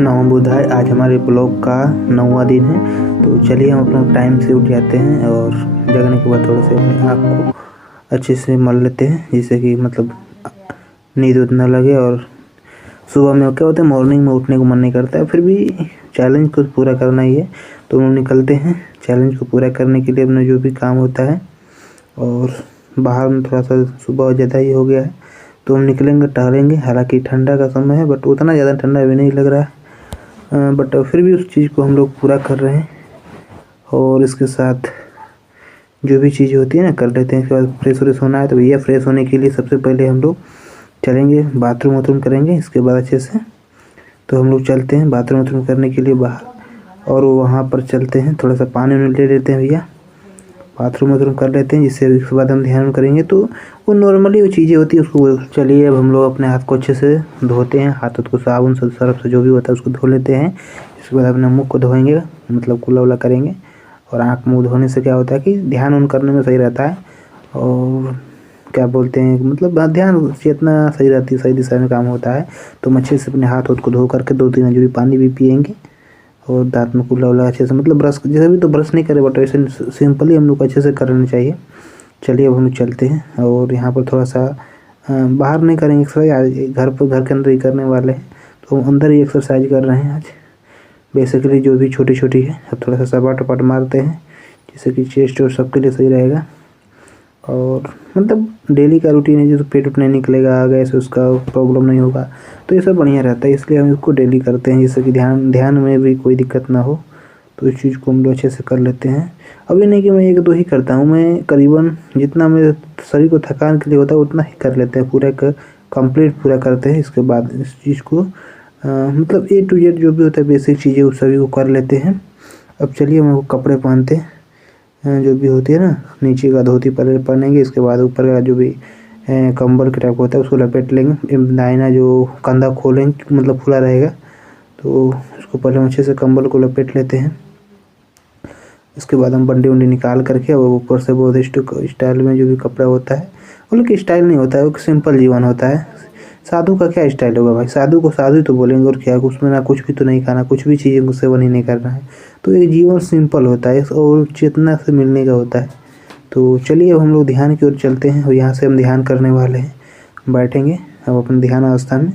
नवम बुधाय। आज हमारे ब्लॉग का 9वां दिन है। तो चलिए हम अपना टाइम से उठ जाते हैं और जगने के बाद थोड़ा से अपने आँख को अच्छे से मल लेते हैं, जिससे कि मतलब नींद उतना लगे। और सुबह में क्या होता है, मॉर्निंग में उठने को मन नहीं करता है, फिर भी चैलेंज को पूरा करना ही है। तो हम निकलते हैं चैलेंज को पूरा करने के लिए अपना जो भी काम होता है। और बाहर में थोड़ा सा सुबह ज़्यादा ही हो गया है, तो हम निकलेंगे, टहलेंगे। हालांकि ठंडा का समय है, बट उतना ज़्यादा ठंडा भी नहीं लग रहा है, बट फिर भी उस चीज़ को हम लोग पूरा कर रहे हैं। और इसके साथ जो भी चीज़ें होती है ना, कर लेते हैं। इसके बाद फ्रेश व्रेश होना है, तो भैया फ्रेश होने के लिए सबसे पहले हम लोग चलेंगे, बाथरूम वाथरूम करेंगे। इसके बाद अच्छे से तो हम लोग चलते हैं बाथरूम वाथरूम करने के लिए बाहर, और वहाँ पर चलते हैं, थोड़ा सा पानी वानी ले लेते हैं भैया, बाथरूम वाथरूम कर लेते हैं, जिससे उसके बाद हम ध्यान करेंगे। तो वो नॉर्मली वो चीज़ें होती है उसको। चलिए अब हम लोग अपने हाथ को अच्छे से धोते हैं, हाथ को साबुन से सर्फ से जो भी होता है उसको धो लेते हैं। इसके बाद अपने मुँह को धोएंगे, मतलब कुल्ला उल्ला करेंगे। और आँख मुँह धोने से क्या होता है कि ध्यान उन करने में सही रहता है, और क्या बोलते हैं, मतलब ध्यान चेतना सही रहती है, सही दिशा में काम होता है। तो हम अच्छे से अपने हाथ को धो करके 2-3 अंजलि पानी भी पिएंगे, और दांत में कुल्ला उल्ला अच्छे से, मतलब ब्रश जैसे भी तो ब्रश नहीं करे, बट वैसे सिंपली हम लोग को अच्छे से कर लेना चाहिए। चलिए अब हम चलते हैं, और यहाँ पर थोड़ा सा बाहर नहीं करेंगे एक्सरसाइज, घर के अंदर ही करने वाले हैं। तो हम अंदर ही एक्सरसाइज कर रहे हैं आज, बेसिकली जो भी छोटी छोटी है। अब थोड़ा सा सपाट वपाट मारते हैं, जिससे कि चेस्ट और सबके लिए सही रहेगा। और मतलब डेली का रूटीन है, जैसे पेट नहीं निकलेगा, गैस उसका प्रॉब्लम नहीं होगा, तो ये सब बढ़िया रहता है। इसलिए हम इसको डेली करते हैं, जिससे कि ध्यान में भी कोई दिक्कत ना हो। तो इस चीज़ को हम लोग अच्छे से कर लेते हैं। अभी नहीं कि मैं 1-2 ही करता हूँ, मैं करीबन जितना मेरे शरीर को थकान के लिए होता है उतना ही कर लेते हैं, पूरा कंप्लीट पूरा करते हैं। इसके बाद इस चीज़ को मतलब A to Z जो भी होता है बेसिक चीज़ें उस सभी को कर लेते हैं। अब चलिए हम वो कपड़े पहनते हैं, जो भी होती है ना, नीचे का धोती पहले पहनेंगे। इसके बाद ऊपर का जो भी कंबल के टाइप होता है उसको लपेट लेंगे। दाहिना जो कंधा खोलेंगे, मतलब खुला रहेगा, तो उसको पहले हम अच्छे से कंबल को लपेट लेते हैं। इसके बाद हम बंडी वंडी निकाल करके, और ऊपर से बहुत स्टाइल में जो भी कपड़ा होता है, मतलब कि स्टाइल नहीं होता है, वो सिंपल जीवन होता है। साधु का क्या स्टाइल होगा भाई, साधु को साधु ही तो बोलेंगे, और क्या, उसमें ना कुछ भी तो नहीं खाना, कुछ भी चीज़ें को सेवन ही नहीं करना है। तो ये जीवन सिंपल होता है और चेतना से मिलने का होता है। तो चलिए अब हम लोग ध्यान की ओर चलते हैं, और यहाँ से हम ध्यान करने वाले हैं। बैठेंगे हम अपने ध्यान अवस्था में।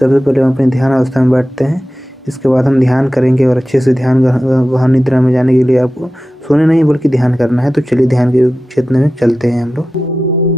सबसे पहले हम अपने ध्यान अवस्था में बैठते हैं। इसके बाद हम ध्यान करेंगे, और अच्छे से ध्यान गहन निद्रा में जाने के लिए आपको सोने नहीं बल्कि ध्यान करना है। तो चलिए ध्यान के क्षेत्र में चलते हैं हम लोग।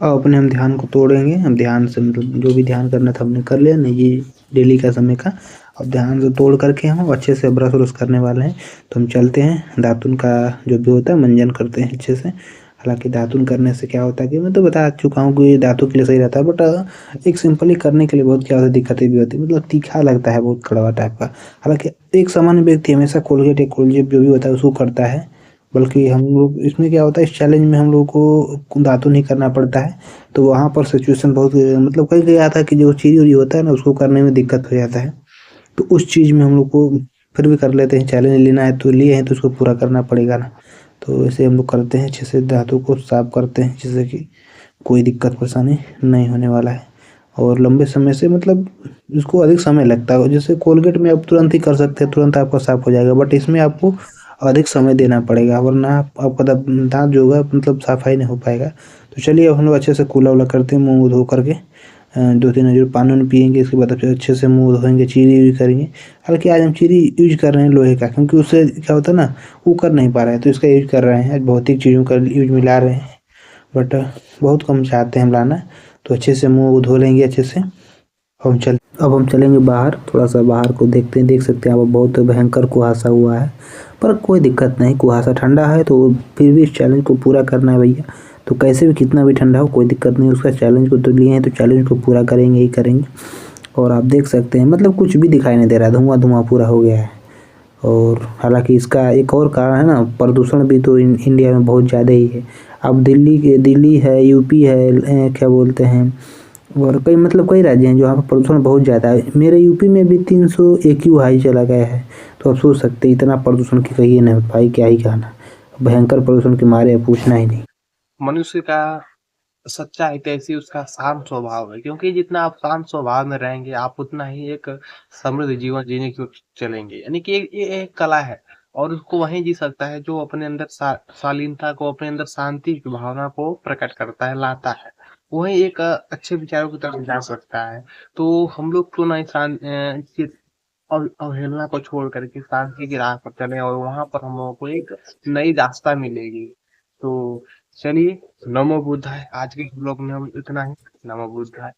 और अपने हम ध्यान को तोड़ेंगे, हम ध्यान से मतलब जो भी ध्यान करना था हमने कर लिया ना, ये डेली का समय का। अब ध्यान से तोड़ करके हम अच्छे से ब्रश व्रश करने वाले हैं। तो हम चलते हैं, दातुन का जो भी होता है मंजन करते हैं अच्छे से। हालांकि दातुन करने से क्या होता है कि मैं तो बता चुका हूँ कि ये दांतों के लिए सही रहता है, बट एक सिंपली करने के लिए बहुत क्या होता है, दिक्कतें भी होती है, मतलब तीखा लगता है बहुत कड़वा टाइप का। हालांकि एक सामान्य व्यक्ति हमेशा कोलगेट या कोलजेब जो भी होता है उसको करता है, बल्कि हम लोग इसमें क्या होता है, इस चैलेंज में हम लोग को दातुन नहीं करना पड़ता है। तो वहाँ पर सिचुएशन बहुत मतलब कई कई आता है कि जो चीज़ उरी होता है ना उसको करने में दिक्कत हो जाता है। तो उस चीज़ में हम लोग को फिर भी कर लेते हैं, चैलेंज लेना है तो लिए हैं तो उसको पूरा करना पड़ेगा ना। तो ऐसे हम लोग करते हैं, अच्छे से दांतों को साफ करते हैं जिससे कि कोई दिक्कत परेशानी नहीं होने वाला है। और लंबे समय से मतलब इसको अधिक समय लगता है, जैसे कोलगेट में आप तुरंत ही कर सकते हैं, तुरंत आपका साफ हो जाएगा, बट इसमें आपको अधिक समय देना पड़ेगा, वरना आपका दांत जो होगा मतलब सफाई नहीं हो पाएगा। तो चलिए अब हम लोग अच्छे से कुला उला करते हैं, मुंह धो करके 2-3 नज़र पानी वानी पिएंगे, इसके बाद अच्छे से मुंह धोएंगे, चीरी यूज करेंगे। हालांकि आज हम चीरी यूज कर रहे हैं लोहे का, क्योंकि उससे क्या होता है ना, वो कर नहीं पा रहे हैं तो इसका यूज कर रहे हैं। आज भौतिक चीज़ों का यूज मिला रहे हैं, बट बहुत कम चाहते हैं हम लाना। तो अच्छे से मुंह धो लेंगे अच्छे से। अब हम चलेंगे बाहर, थोड़ा सा बाहर को देखते हैं, देख सकते हैं अब बहुत भयंकर कुहासा हुआ है, पर कोई दिक्कत नहीं, कुहासा ठंडा है तो फिर भी इस चैलेंज को पूरा करना है भैया। तो कैसे भी कितना भी ठंडा हो कोई दिक्कत नहीं, उसका चैलेंज को तो लिए हैं तो चैलेंज को पूरा करेंगे ही करेंगे। और आप देख सकते हैं मतलब कुछ भी दिखाई नहीं दे रहा, धुआं धुआं पूरा हो गया है। और हालांकि इसका एक और कारण है ना, प्रदूषण भी तो इंडिया में बहुत ज़्यादा ही है। अब दिल्ली है, यूपी है, क्या बोलते हैं, और कई मतलब कई राज्य हैं जहाँ पर प्रदूषण बहुत ज़्यादा है। मेरे यूपी में भी 300 AQ हाई चला गया है। तो आप सोच सकते हैं इतना प्रदूषण की कहिए ना भाई, क्या ही कहना, भयंकर प्रदूषण के मारे अब पूछना ही नहीं। मनुष्य का सच्चाई तैसी उसका शांत स्वभाव है, क्योंकि जितना आप शांत स्वभाव में रहेंगे आप उतना ही एक समृद्ध जीवन जीने की ओर चलेंगे। यानी कि ये एक कला है और उसको वही जी सकता है जो अपने अंदर शालीनता को, अपने अंदर शांति की भावना को प्रकट करता है, लाता है। वही एक अच्छे विचारों की तरफ जा सकता है। तो हम लोग क्यों ना अवहेलना को छोड़ करके शांति की राह पर चले और वहां पर हम लोगों को एक नई रास्ता मिलेगी। तो चलिए, नमो बुद्धाय। आज के ब्लॉग में हम इतना ही। नमो बुद्धाय।